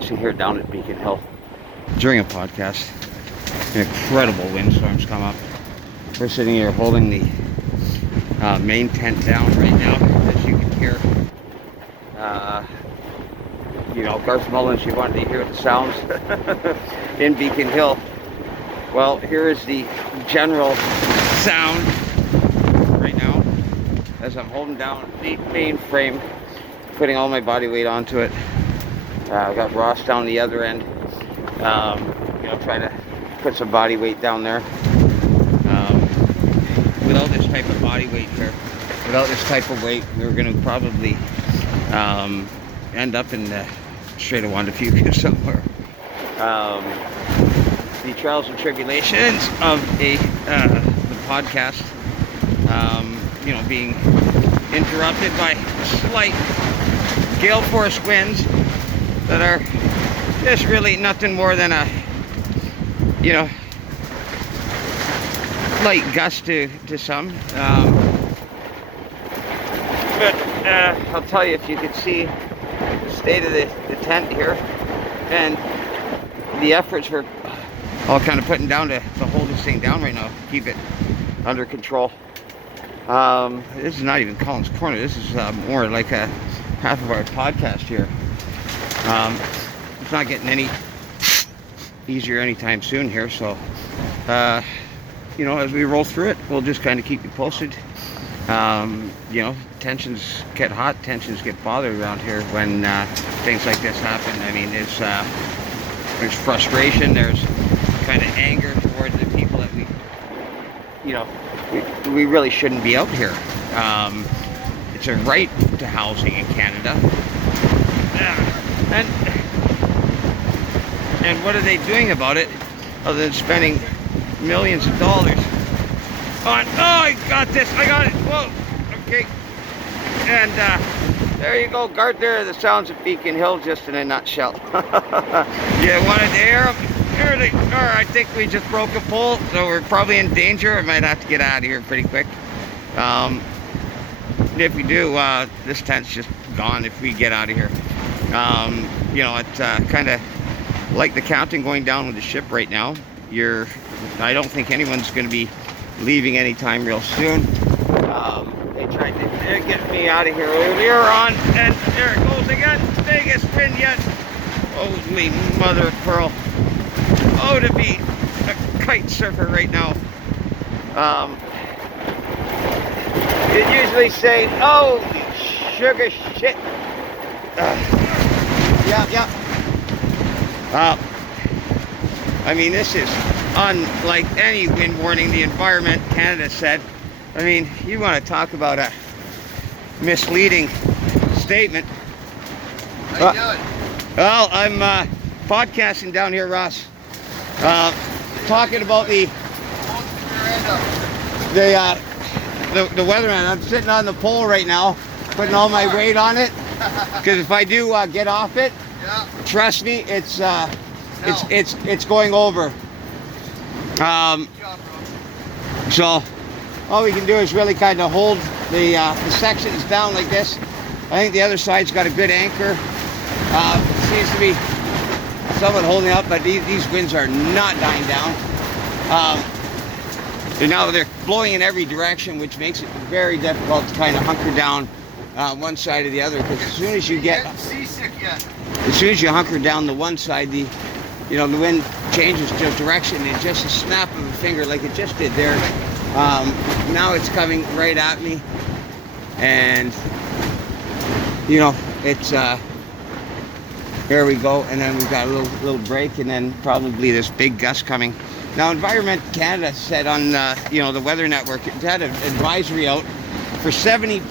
situation here down at Beacon Hill during a podcast. Incredible windstorms come up. We're sitting here holding the main tent down right now, as you can hear. Garth Mullen, she wanted to hear the sounds in Beacon Hill. Well, here is the general sound right now as I'm holding down the main frame, putting all my body weight onto it. I've got Ross down the other end, trying to put some body weight down there. Without this type of body weight here, without this type of weight, we're going to probably end up in the Strait of Juan de Fuca somewhere. The trials and tribulations of the podcast, being interrupted by slight gale force winds that are just really nothing more than a, light gust to some. But I'll tell you, if you could see the state of the tent here and the efforts we're all kind of putting down to hold this thing down right now, keep it under control. This is not even Collins Corner. This is more like a half of our podcast here. It's not getting any easier anytime soon here, so as we roll through it, we'll just kind of keep you posted. Tensions get hot, tensions get bothered around here when things like this happen. I mean, there's frustration, there's kind of anger towards the people that we really shouldn't be out here. It's a right to housing in Canada. And what are they doing about it other than spending millions of dollars on, I got this, I got it, whoa, okay. And there you go, Garth, there are the sounds of Beacon Hill just in a nutshell. You wanted to hear them? Here they are. I think we just broke a pole, so we're probably in danger. I might have to get out of here pretty quick. If we do, this tent's just gone if we get out of here. It's kind of like the counting going down with the ship right now. I don't think anyone's going to be leaving anytime real soon. They tried to get me out of here earlier on, and there it goes again. Biggest wind yet. Holy mother of pearl. Oh, to be a kite surfer right now. You'd usually say, oh, sugar shit. Yeah. This is unlike any wind warning the Environment Canada said. You want to talk about a misleading statement. How you doing? Well, I'm podcasting down here, Ross. Talking about the weatherman. I'm sitting on the pole right now, putting all my weight on it. Because if I do get off it, trust me, it's going over. So all we can do is really kind of hold the sections down like this. I think the other side's got a good anchor. Seems to be somewhat holding up, but these winds are not dying down. They're blowing in every direction, which makes it very difficult to kind of hunker down one side or the other. Because as soon as you hunker down the one side, the wind changes direction in just a snap of a finger, like it just did there. Now it's coming right at me, and it's there we go, and then we've got a little break, and then probably this big gust coming. Now, Environment Canada said on the Weather Network, it had an advisory out for 70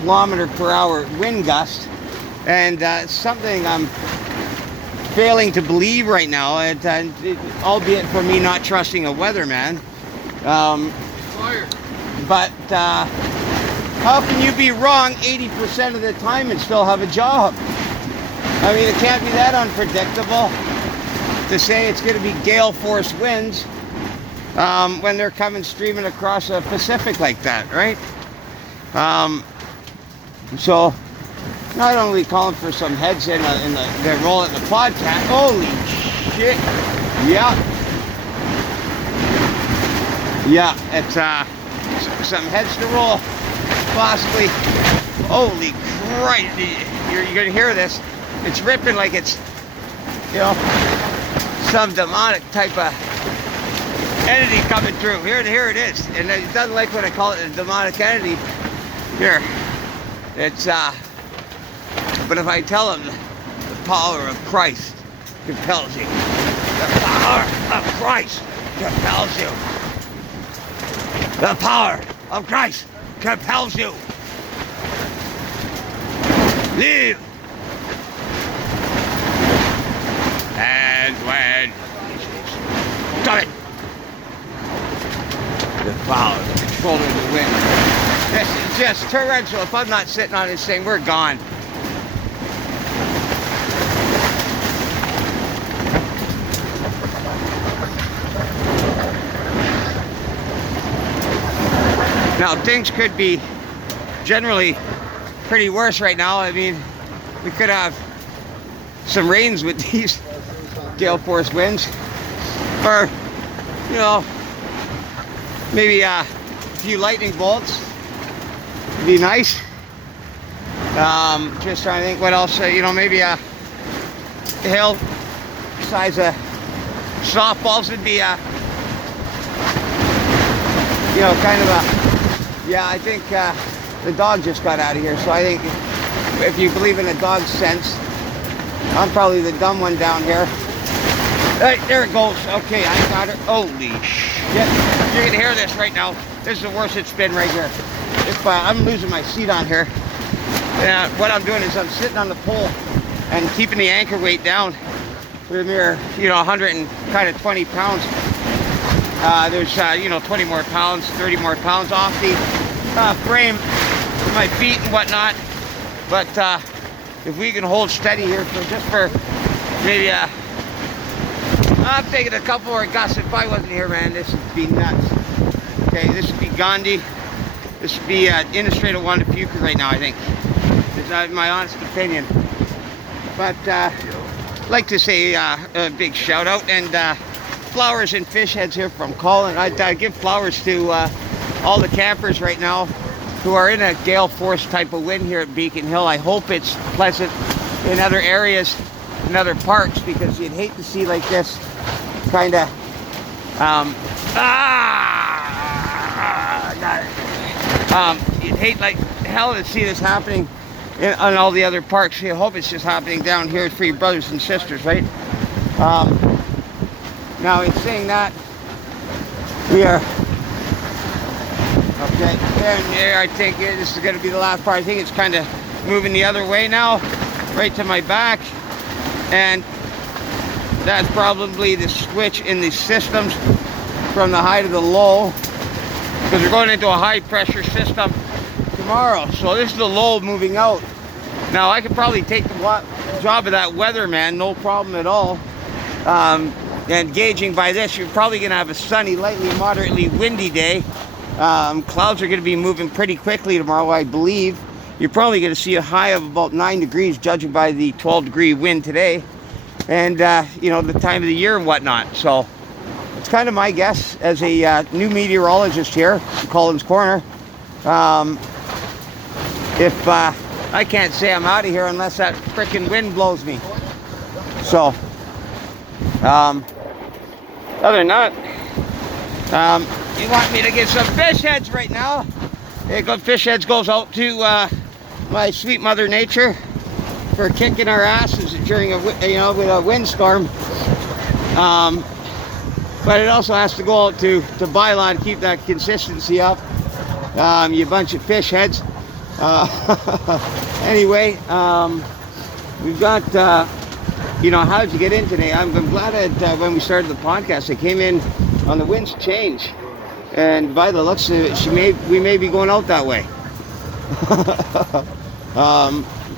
kilometer per hour wind gust, and something I'm failing to believe right now, albeit for me not trusting a weatherman. But how can you be wrong 80% of the time and still have a job? It can't be that unpredictable to say it's going to be gale force winds when they're coming streaming across the Pacific like that, right? So not only calling for some heads in the roll in the podcast. Holy shit! Yeah, yeah. It's some heads to roll, possibly. Holy Christ! You're gonna hear this. It's ripping like it's, some demonic type of entity coming through. Here it is, and it doesn't like when I call it a demonic entity. Here, it's but if I tell him the power of Christ compels you, the power of Christ compels you, the power of Christ compels you. Live. And when got it. The power of controlling the wind. This is just torrential. If I'm not sitting on this thing, we're gone. Now things could be generally pretty worse right now. I mean, we could have some rains with these gale force winds, or maybe a few lightning bolts. It'd be nice. Just trying to think what else. Maybe a hail size of softballs would be kind of a. Yeah, I think the dog just got out of here, so I think if you believe in a dog's sense, I'm probably the dumb one down here. Hey, there it goes. Okay, I got her. Holy shit. You're going to hear this right now. This is the worst it's been right here. I'm losing my seat on here. What I'm doing is I'm sitting on the pole and keeping the anchor weight down with a mere, 120 pounds. There's, 20 more pounds, 30 more pounds off the frame with my feet and whatnot. But if we can hold steady here for maybe I'm taking a couple more gusts. If I wasn't here, man, this would be nuts. Okay, this would be Gandhi. This would be in a straight of one to puke right now, I think. It's my honest opinion. But I'd like to say a big shout out and flowers and fish heads here from Colin. I'd give flowers to all the campers right now who are in a gale force type of wind here at Beacon Hill. I hope it's pleasant in other areas, in other parks, because you'd hate to see like this kind of you'd hate like hell to see this happening on all the other parks. You hope it's just happening down here for your brothers and sisters, right? Now in saying that, we are okay there. I think this is going to be the last part. I think it's kind of moving the other way now, right to my back, and that's probably the switch in the systems from the high to the low, because we're going into a high pressure system tomorrow. So this is the low moving out. Now I could probably take the job of that weatherman, no problem at all. And gauging by this, you're probably going to have a sunny, lightly, moderately windy day. Clouds are going to be moving pretty quickly tomorrow, I believe. You're probably going to see a high of about 9 degrees, judging by the 12-degree wind today. And, the time of the year and whatnot. So it's kind of my guess as a new meteorologist here in Colin's Corner. If I can't say I'm out of here unless that frickin' wind blows me. So, other than that, you want me to get some fish heads right now? Hey, good fish heads goes out to my sweet Mother Nature for kicking our asses during with a windstorm. But it also has to go out to Bylon to keep that consistency up. You bunch of fish heads. Anyway, we've got. How did you get in today? I'm glad that when we started the podcast, I came in on the wind's change, and by the looks of it, we may be going out that way.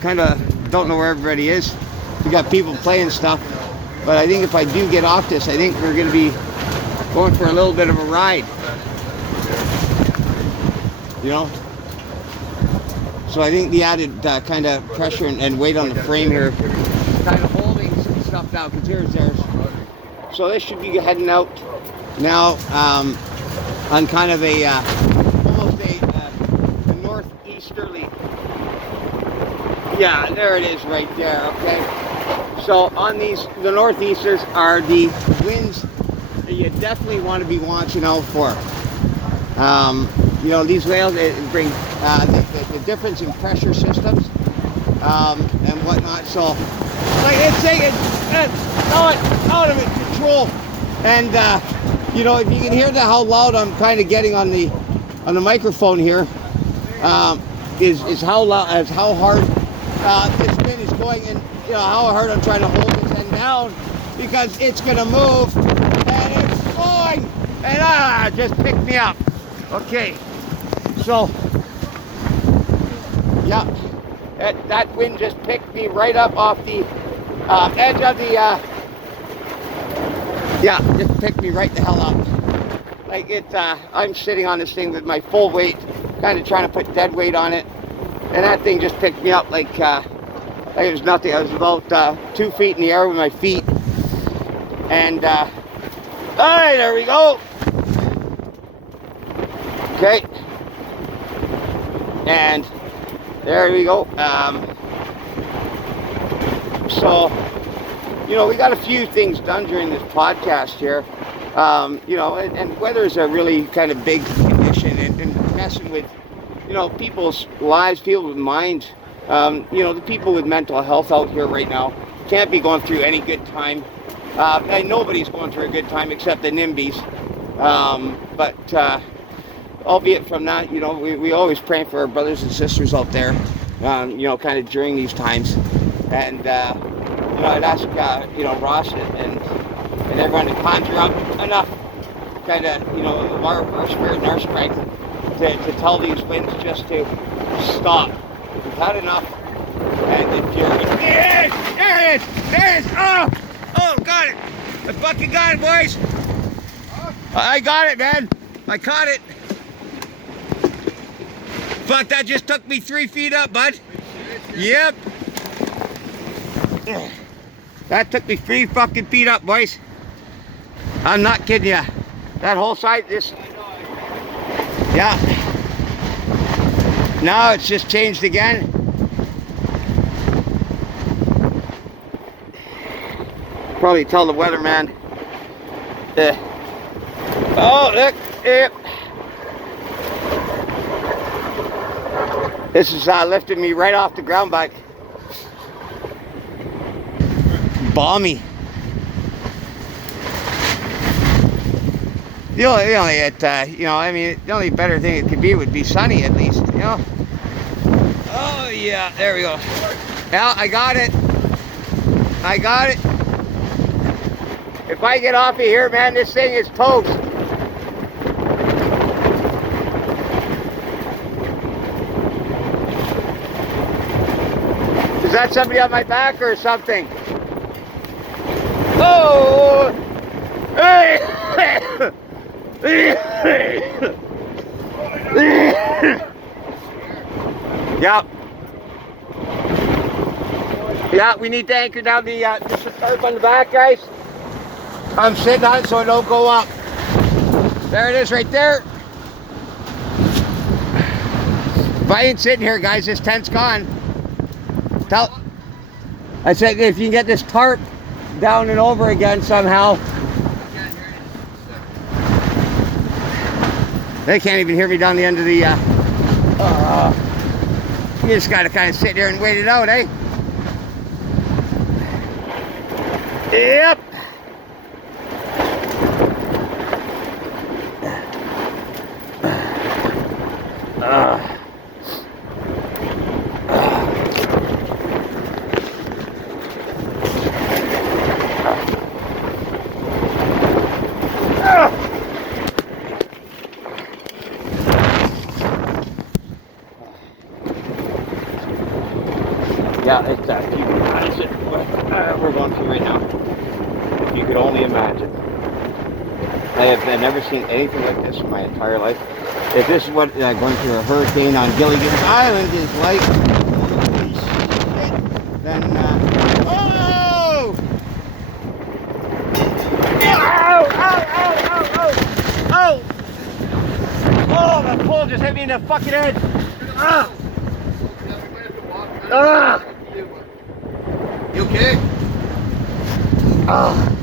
Kind of don't know where everybody is. We got people playing stuff, but I think if I do get off this, I think we're going to be going for a little bit of a ride. So I think the added kind of pressure and weight on the frame here kind of holding some stuff down, because here's theirs. So this should be heading out now on kind of a almost a northeasterly. Yeah, there it is right there, okay? So on these, the northeasters are the winds that you definitely want to be watching out for. You know, these whales, it bring the difference in pressure systems and whatnot. So, like, it's taking out of control. And you know, if you can hear how loud I'm kind of getting on the microphone here, is how loud, as how hard this spin is going, and you know how hard I'm trying to hold this end down, because it's gonna move and it's going, and just pick me up. Okay, so yeah, that wind just picked me right up off the edge of the yeah, just picked me right the hell up. Like I'm sitting on this thing with my full weight, kind of trying to put dead weight on it, and that thing just picked me up like it was nothing. I was about 2 feet in the air with my feet, and all right, there we go. Okay, and there we go. So, you know, we got a few things done during this podcast here. You know, and weather is a really kind of big condition, and messing with, you know, people's lives, people's minds. You know, the people with mental health out here right now can't be going through any good time. And nobody's going through a good time except the NIMBYs. But albeit from that, you know, we always pray for our brothers and sisters out there, you know, kind of during these times. And, you know, I'd ask, you know, Ross and everyone to conjure up enough kind of, you know, of our spirit and our strength to tell these winds just to stop. We've had enough. And the fury. There it is! There it is! There it is! Oh, got it! I fucking got it, boys! I got it, man! I caught it! Fuck, that just took me 3 feet up, bud. Yep. That took me 3 fucking feet up, boys. I'm not kidding ya. That whole side, this. Yeah. Now it's just changed again. Probably tell the weatherman. Oh, look. Yep. This is lifting me right off the ground back. Balmy. The only you know, I mean, the only better thing it could be would be sunny, at least, you know. Oh yeah, there we go. Yeah, I got it. I got it. If I get off of here, man, this thing is toast. Is that somebody on my back or something? Oh! Hey! Yep. Yeah, we need to anchor down the tarp on the back, guys. I'm sitting on it so it don't go up. There it is right there. If I ain't sitting here, guys, this tent's gone. I said if you can get this tarp down and over again somehow. They can't even hear me down the end of the you just gotta kind of sit there and wait it out, eh? Yep. Yeah, it's you can imagine what we're going through right now. You could only imagine. I have never seen anything like this in my entire life. if this is what going through a hurricane on Gilligan's Island is like, holy shit, then, oh! Ow, ow, ow, ow, ow! Oh, the pole just hit me in the fucking head! Ah! Ah! You okay? Oh!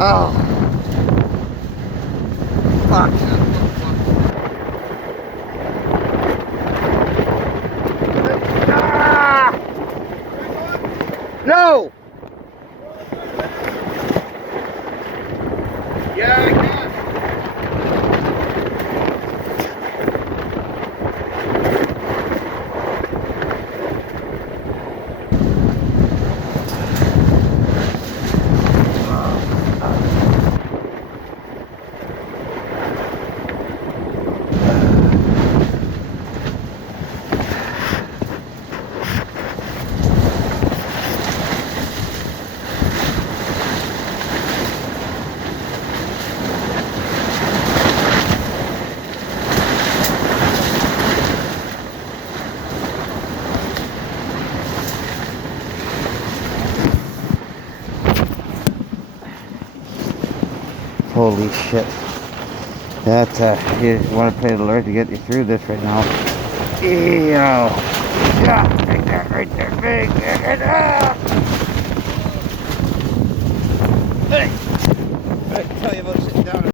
Oh! Fuck! Ah! No! Yeah, I can. Holy shit. That, you want to play the Lord to get you through this right now. Ew. Yeah, right there, big. Ah. Hey, I tell you about sitting down.